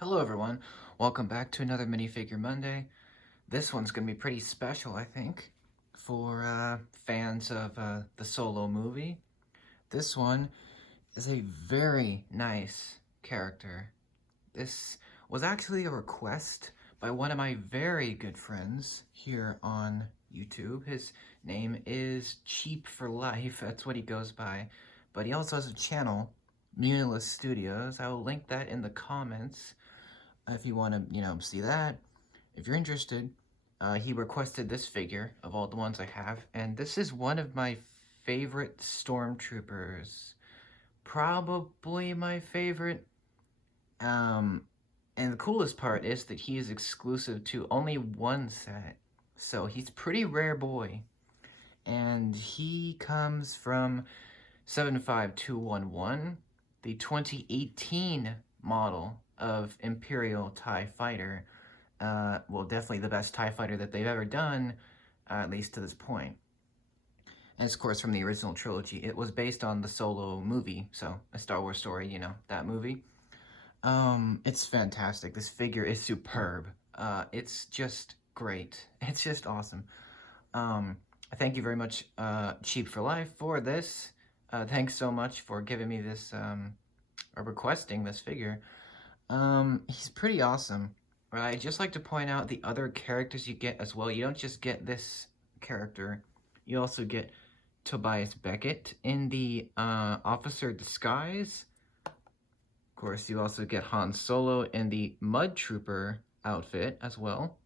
Hello everyone, welcome back to another Minifigure Monday. This one's going to be pretty special, I think, for fans of the Solo movie. This one is a very nice character. This was actually a request by one of my very good friends here on YouTube. His name is Cheap4Life, that's what he goes by, but he also has a channel, Meaningless Studios. I will link that in the comments if you want to, see that. If you're interested, he requested this figure of all the ones I have, and this is one of my favorite Stormtroopers. Probably my favorite. And the coolest part is that he is exclusive to only one set. So he's pretty rare boy. And he comes from 75211, the 2018 model of Imperial TIE Fighter. Well, definitely the best TIE Fighter that they've ever done, at least to this point. And it's, of course, from the original trilogy. It was based on the Solo movie, so A Star Wars Story, that movie. It's fantastic. This figure is superb. It's just great. It's just awesome. Thank you very much, Cheap4Life, for this. Thanks so much for giving me this, or requesting this figure. He's pretty awesome. Right, I'd just like to point out the other characters you get as well. You don't just get this character. You also get Tobias Beckett in the officer disguise. Of course, you also get Han Solo in the Mud Trooper outfit as well.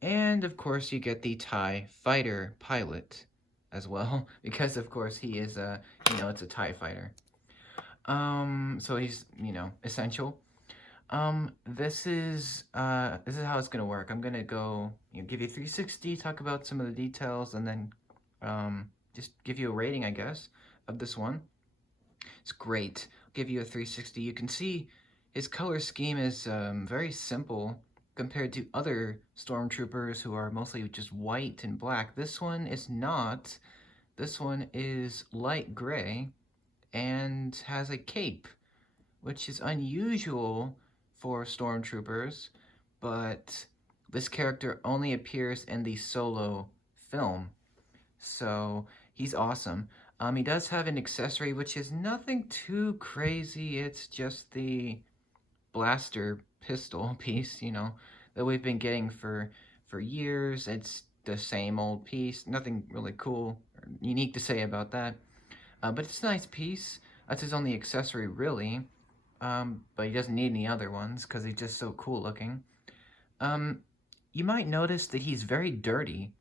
And, of course, you get the TIE Fighter pilot as well, because, of course, he is, it's a TIE Fighter. So he's, essential. This is how it's gonna work. I'm gonna go, give you 360, talk about some of the details, and then, just give you a rating, I guess, of this one. It's great. I'll give you a 360. You can see his color scheme is very simple compared to other Stormtroopers who are mostly just white and black. This one is not. This one is light gray and has a cape, which is unusual for Stormtroopers, but this character only appears in the Solo film, so he's awesome. He does have an accessory, which is nothing too crazy. It's just the blaster pistol piece, that we've been getting for years. It's the same old piece. Nothing really cool or unique to say about that. But it's a nice piece. That's his only accessory, really. But he doesn't need any other ones because he's just so cool looking. You might notice that he's very dirty.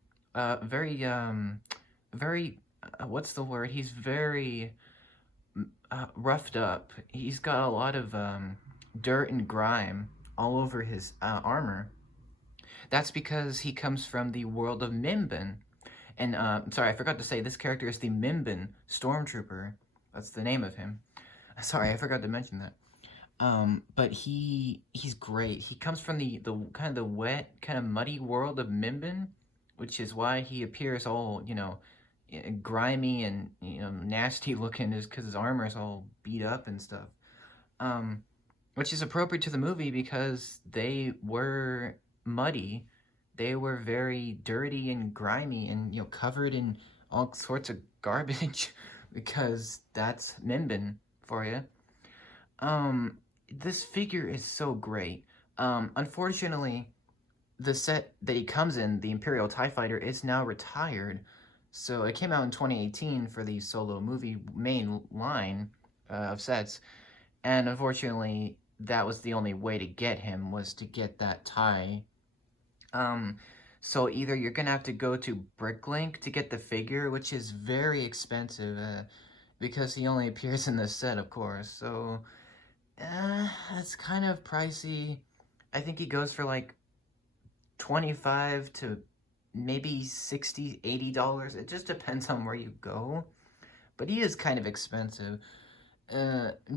What's the word? He's very roughed up. He's got a lot of dirt and grime all over his armor. That's because he comes from the world of Mimban. And, sorry, I forgot to say, this character is the Mimban Stormtrooper. That's the name of him. Sorry, I forgot to mention that. But he's great. He comes from the kind of the wet, kind of muddy world of Mimban, which is why he appears all, grimy and, nasty looking, is because his armor is all beat up and stuff. Which is appropriate to the movie because they were muddy. They were very dirty and grimy and, covered in all sorts of garbage because that's Mimban for you. This figure is so great. Unfortunately, the set that he comes in, the Imperial TIE Fighter, is now retired. So it came out in 2018 for the Solo movie main line of sets. And unfortunately, that was the only way to get him, was to get that TIE. So either you're going to have to go to Bricklink to get the figure, which is very expensive, because he only appears in this set, of course. So that's kind of pricey. I think he goes for like $25 to maybe $60, $80. It just depends on where you go. But he is kind of expensive,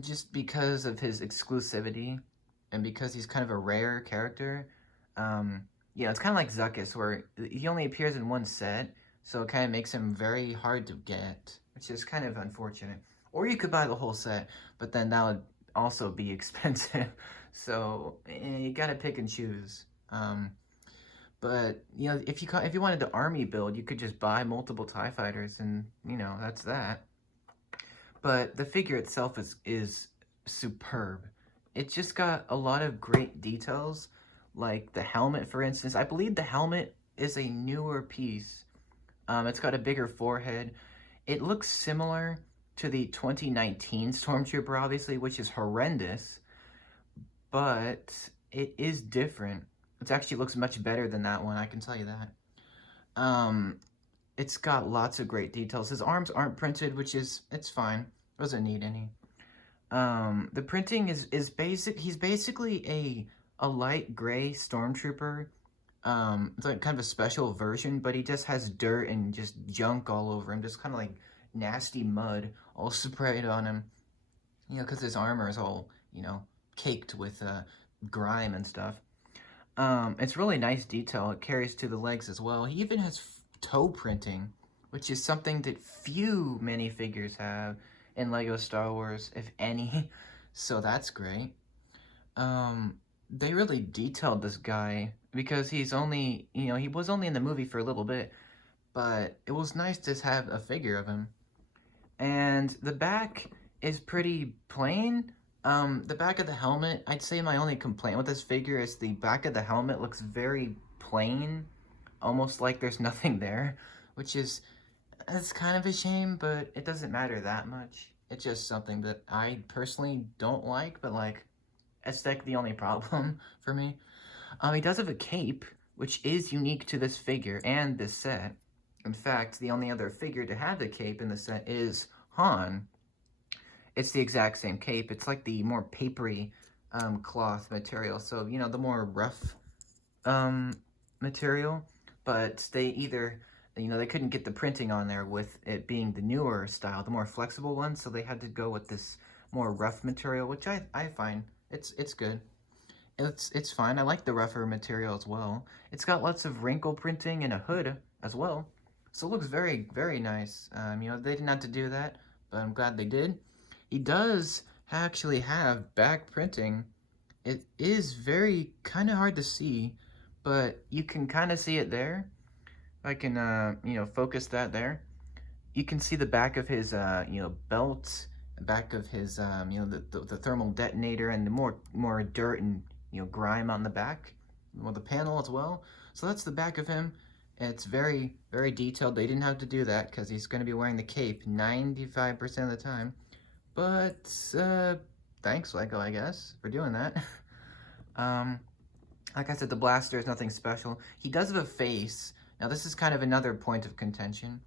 just because of his exclusivity and because he's kind of a rare character. It's kind of like Zuckuss, where he only appears in one set, so it kind of makes him very hard to get, which is kind of unfortunate. Or you could buy the whole set, but then that would also be expensive. So you gotta pick and choose. But you know, if you wanted the army build, you could just buy multiple TIE fighters, and you know that's that. But the figure itself is superb. It's just got a lot of great details, like the helmet, for instance. I believe the helmet is a newer piece. It's got a bigger forehead. It looks similar to the 2019 Stormtrooper, obviously, which is horrendous, but it is different. It actually looks much better than that one, I can tell you that. Um, it's got lots of great details. His arms aren't printed, which is, it's fine. Doesn't need any. The printing is basic. He's basically a light gray Stormtrooper. It's like kind of a special version, but he just has dirt and just junk all over him, just kind of like nasty mud all sprayed on him. You know, because his armor is all, you know, caked with grime and stuff. It's really nice detail. It carries to the legs as well. He even has toe printing, which is something that few minifigures have in LEGO Star Wars, if any. So that's great. They really detailed this guy because he's only, you know, he was only in the movie for a little bit, but it was nice to have a figure of him. And the back is pretty plain. The back of the helmet, I'd say my only complaint with this figure is the back of the helmet looks very plain, almost like there's nothing there, which is, it's kind of a shame, but it doesn't matter that much. It's just something that I personally don't like, but like, it's like the only problem for me. He does have a cape, which is unique to this figure and this set. In fact, the only other figure to have the cape in the set is Han. It's the exact same cape. It's like the more papery cloth material. So, you know, the more rough material. But they either, you know, they couldn't get the printing on there with it being the newer style, the more flexible one. So they had to go with this more rough material, which I find it's good. It's fine. I like the rougher material as well. It's got lots of wrinkle printing and a hood as well. So it looks very, very nice. You know, they didn't have to do that, but I'm glad they did. He does actually have back printing. It is very kind of hard to see, but you can kind of see it there. I can, you know, focus that there. You can see the back of his, you know, belt, back of his, you know, the thermal detonator, and the more dirt and, you know, grime on the back. Well, the panel as well. So that's the back of him. It's very, very detailed. They didn't have to do that because he's going to be wearing the cape 95% of the time. But, thanks, LEGO, I guess, for doing that. Like I said, the blaster is nothing special. He does have a face. Now, this is kind of another point of contention,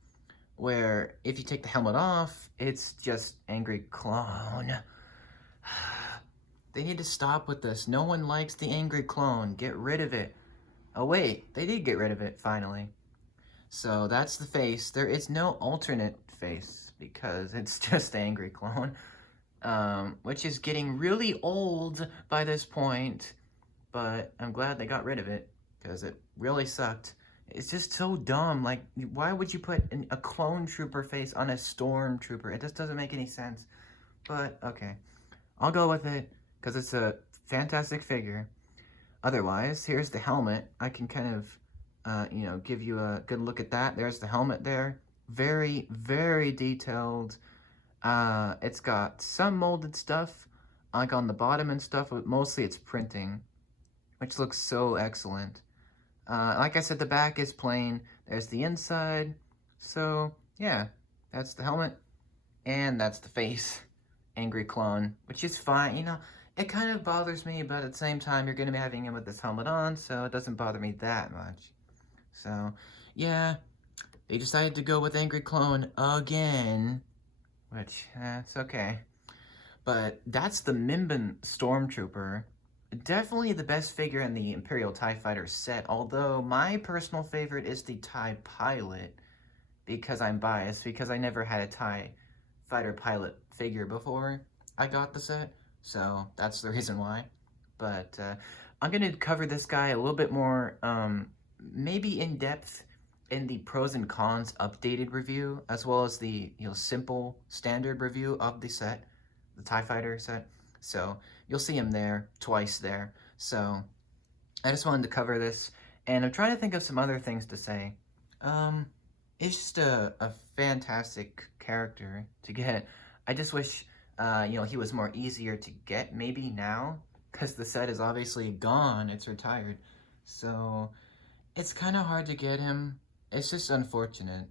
where if you take the helmet off, it's just angry clone. They need to stop with this. No one likes the angry clone. Get rid of it. Oh, wait, they did get rid of it, finally. So that's the face. There is no alternate face, because it's just angry clone, which is getting really old by this point, but I'm glad they got rid of it, because it really sucked. It's just so dumb. Like, why would you put a clone trooper face on a stormtrooper? It just doesn't make any sense. But, okay. I'll go with it, because it's a fantastic figure. Otherwise, here's the helmet. I can kind of, you know, give you a good look at that. There's the helmet there. Very, very detailed. It's got some molded stuff, like on the bottom and stuff, but mostly it's printing, which looks so excellent. Like I said, the back is plain. There's the inside. So, yeah, that's the helmet. And that's the face. Angry clone, which is fine. You know, it kind of bothers me, but at the same time, you're going to be having him with this helmet on, so it doesn't bother me that much. So, yeah, they decided to go with Angry Clone again, which, it's okay. But that's the Mimban Stormtrooper. Definitely the best figure in the Imperial TIE Fighter set, although my personal favorite is the TIE Pilot, because I'm biased, because I never had a TIE Fighter pilot figure before I got the set, so that's the reason why. But I'm going to cover this guy a little bit more, maybe in depth in the pros and cons updated review, as well as the, you know, simple standard review of the set, the TIE Fighter set. So you'll see him there, twice there. So I just wanted to cover this, and I'm trying to think of some other things to say. Um, it's just a fantastic character to get. I just wish, he was more easier to get maybe now, because the set is obviously gone, it's retired. So it's kind of hard to get him. It's just unfortunate,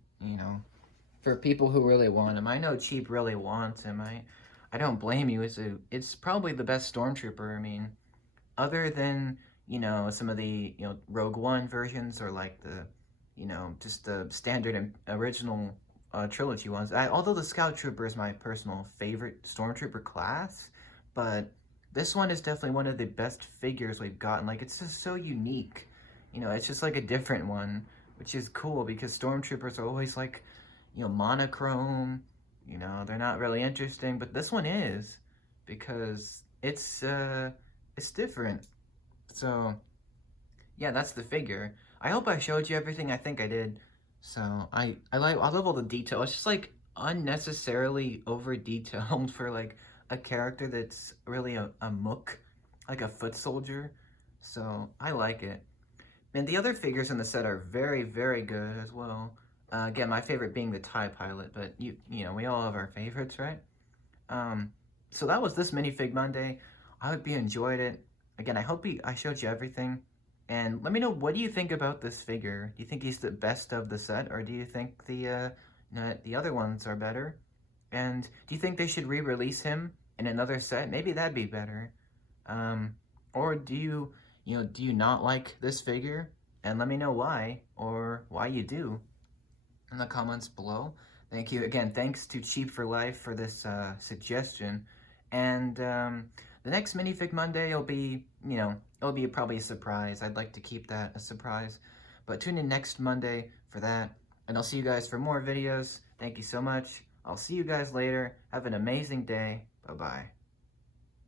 for people who really want him. I know Cheap really wants him. I don't blame you. It's probably the best Stormtrooper. I mean, other than some of the Rogue One versions, or like the just the standard and original trilogy ones. Although the Scout Trooper is my personal favorite Stormtrooper class, but this one is definitely one of the best figures we've gotten. Like, it's just so unique. It's just like a different one, which is cool because Stormtroopers are always like monochrome. They're not really interesting, but this one is, because it's different. So yeah, that's the figure. I hope I showed you everything. I think I did. So I love all the detail. It's just like unnecessarily over detailed for like a character that's really a mook, like a foot soldier. So I like it. And the other figures in the set are very, very good as well. Again, my favorite being the TIE pilot, but we all have our favorites, right? Um, so that was this Minifig Monday. I hope you enjoyed it. Again, I showed you everything. And let me know, what do you think about this figure? Do you think he's the best of the set, or do you think the other ones are better? And do you think they should re-release him in another set? Maybe that'd be better. Um, or do you not like this figure? And let me know why, or why you do, in the comments below. Thank you again. Thanks to Cheap4Life for this suggestion. And the next Minifig Monday will be, it'll be probably a surprise. I'd like to keep that a surprise. But tune in next Monday for that. And I'll see you guys for more videos. Thank you so much. I'll see you guys later. Have an amazing day. Bye-bye.